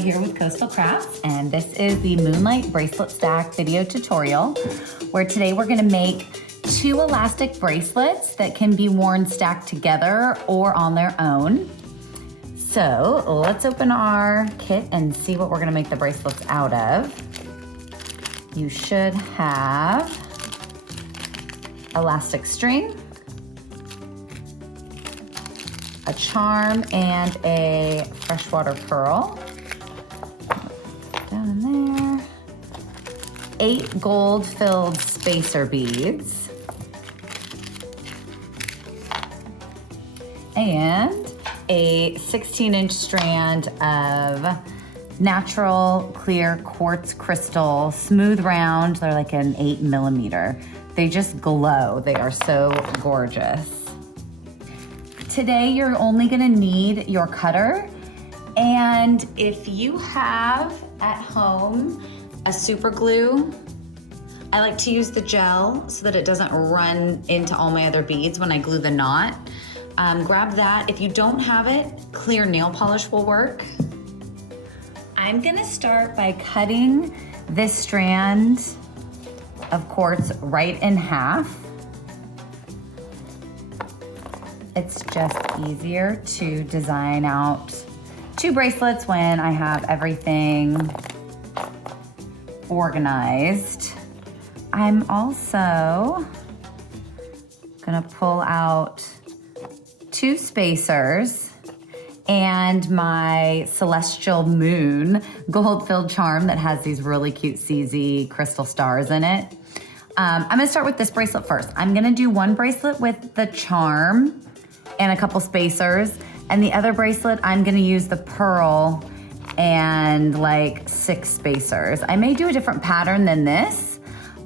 here with Coastal Crafts, and this is the Moonlight bracelet stack video tutorial, where today we're gonna make 2 elastic bracelets that can be worn stacked together or on their own. So let's open our kit and see what we're gonna make the bracelets out of. You should have elastic string, a charm, and a freshwater pearl. Down in there. 8 gold-filled spacer beads. And a 16-inch strand of natural clear quartz crystal, smooth round. They're like an 8mm. They just glow. They are so gorgeous. Today, you're only gonna need your cutter, and if you have at home a super glue, I like to use the gel so that it doesn't run into all my other beads when I glue the knot. Grab that. If you don't have it, clear nail polish will work. I'm gonna start by cutting this strand of quartz right in half. It's just easier to design out 2 bracelets when I have everything organized. I'm also gonna pull out 2 spacers and my Celestial Moon gold-filled charm that has these really cute CZ crystal stars in it. I'm gonna start with this bracelet first. I'm gonna do 1 bracelet with the charm and a couple spacers, and the other bracelet, I'm gonna use the pearl and like 6 spacers. I may do a different pattern than this,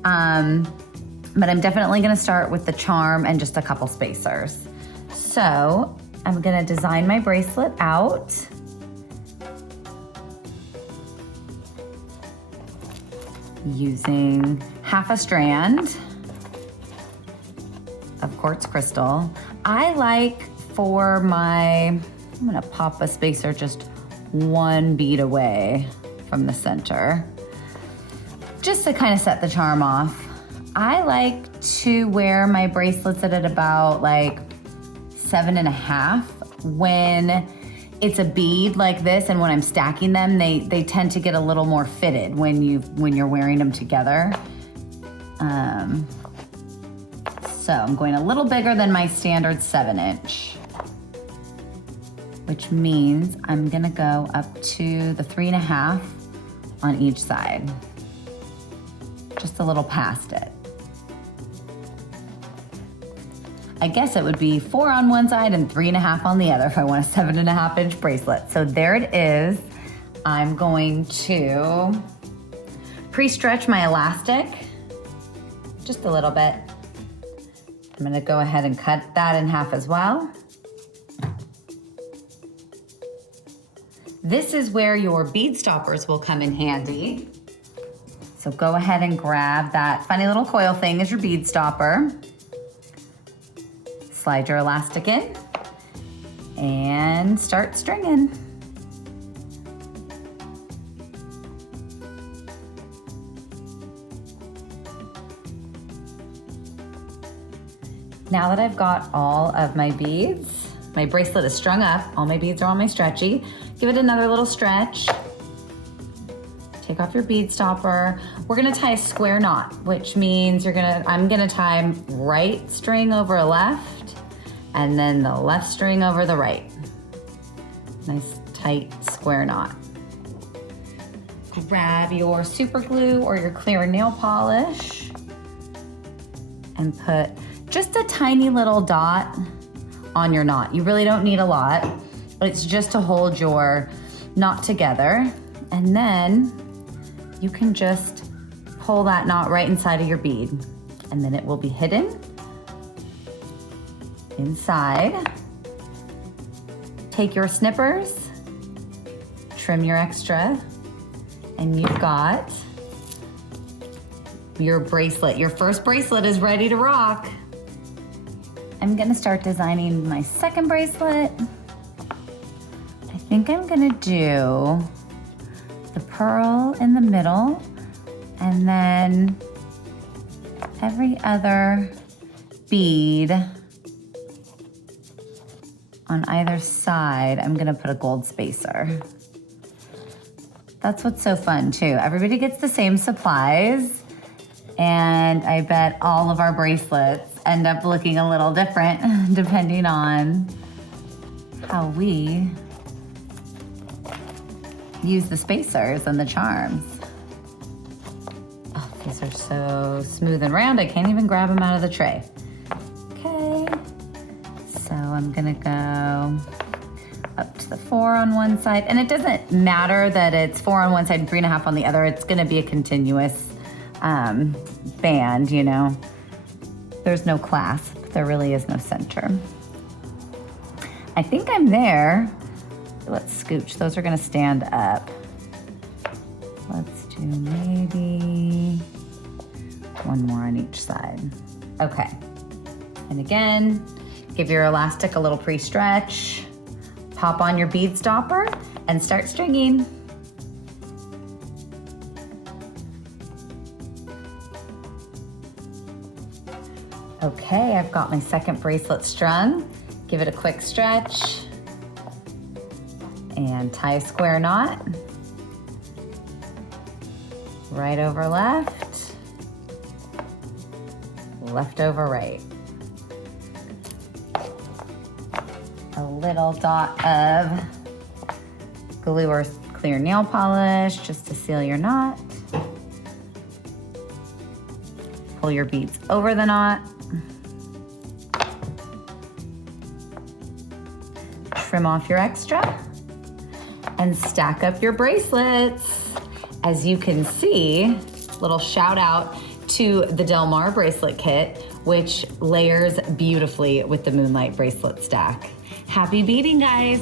but I'm definitely gonna start with the charm and just a couple spacers. So I'm gonna design my bracelet out. Using half a strand of quartz crystal. I like for I'm gonna pop a spacer just 1 bead away from the center, just to kind of set the charm off. I like to wear my bracelets at about like 7.5 when it's a bead like this, and when I'm stacking them, they tend to get a little more fitted when you're wearing them together. So I'm going a little bigger than my standard 7-inch, which means I'm gonna go up to the 3.5 on each side, just a little past it. I guess it would be 4 on one side and 3.5 on the other if I want a 7.5-inch bracelet. So there it is. I'm going to pre-stretch my elastic just a little bit. I'm gonna go ahead and cut that in half as well. This is where your bead stoppers will come in handy. So go ahead and grab that funny little coil thing as your bead stopper. Slide your elastic in and start stringing. Now that I've got all of my beads, my bracelet is strung up, all my beads are on my stretchy. Give it another little stretch. Take off your bead stopper. We're gonna tie a square knot, which means I'm gonna tie right string over left, and then the left string over the right. Nice tight square knot. Grab your super glue or your clear nail polish and put just a tiny little dot on your knot. You really don't need a lot, but it's just to hold your knot together. And then you can just pull that knot right inside of your bead, and then it will be hidden inside. Take your snippers, trim your extra, and you've got your bracelet. Your first bracelet is ready to rock. I'm gonna start designing my second bracelet. I think I'm gonna do pearl in the middle, and then every other bead on either side, I'm gonna put a gold spacer. That's what's so fun too. Everybody gets the same supplies, and I bet all of our bracelets end up looking a little different depending on how we use the spacers and the charms. Oh, these are so smooth and round, I can't even grab them out of the tray. Okay, so I'm gonna go up to the 4 on one side, and it doesn't matter that it's 4 on one side and 3.5 on the other. It's gonna be a continuous band, you know. There's no clasp, there really is no center. I think I'm there. Let's scooch, those are gonna stand up. Let's do maybe one more on each side. Okay, and again, give your elastic a little pre-stretch. Pop on your bead stopper and start stringing. Okay, I've got my second bracelet strung. Give it a quick stretch and tie a square knot. Right over left, left over right. A little dot of glue or clear nail polish just to seal your knot. Pull your beads over the knot. Trim off your extra and stack up your bracelets. As you can see, little shout out to the Del Mar bracelet kit, which layers beautifully with the Moonlight bracelet stack. Happy beading, guys.